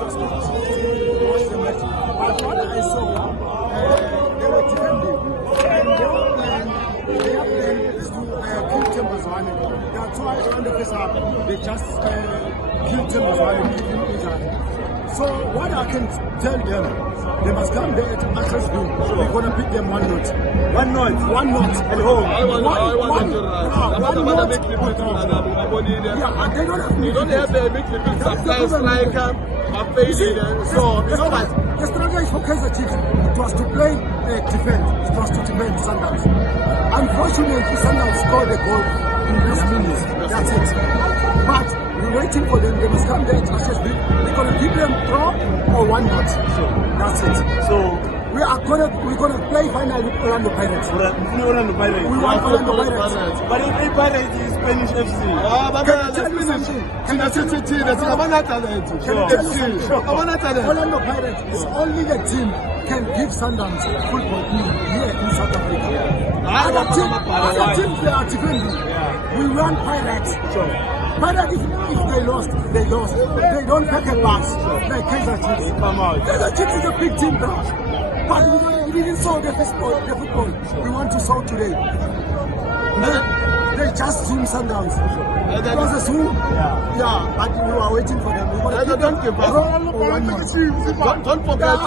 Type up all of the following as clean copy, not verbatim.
just watch the match. But what I saw, they were defending. And their plan is to kill Timbers one. That's why on the first half, they just kill Timbers one and kill each other. So what I can tell them, they must come there to Ashes Green. We're going to beat them 1-0. 1-0 at home. You don't have the midfield sometimes like so you know what? The strategy for Kaizer Chiefs, it was to play defend. It was to defend Sundowns. Unfortunately, Sundowns scored a goal in those minutes. That's it. But we're waiting for them. They must come there to Ashes Green. We're going to give them draw or 1-0. That's it. So we're gonna play finally with Orlando Pirates. Orlando Pirates. We want Orlando Pirates. But if Pirates is Spanish FC. Orlando Pirates is only the team can give Sundowns football here in South Africa. Other teams they are defending. We want Pirates. Pirates, if they lost, they lost. They don't pack a bus like Kaizer Chiefs. Kaizer Chiefs is a big team now. But we didn't saw the football. We want to saw today. They just Zoom Sundowns. It was a Zoom. Yeah, but we were waiting for them. Don't give up. Don't forget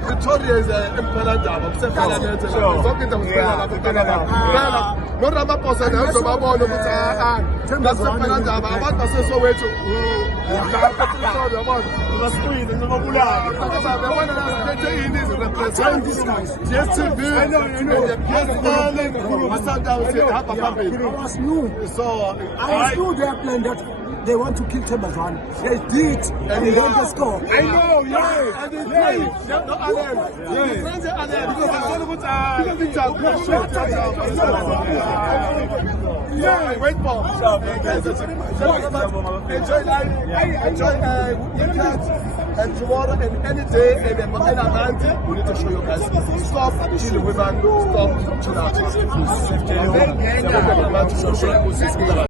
Pretoria is Emperor no Ramaphosa also babona ukuthi ngasePhalaNdaba abantu basesowethu basqueeze ngababulala babona basiphethe ini represent DStv I was new their plan that they want to kill Timbers one. They did, and they don't just score. I know, wait for enjoy life, enjoy weekend, and tomorrow and any day and then we need to show you guys stop killing women, stop killing our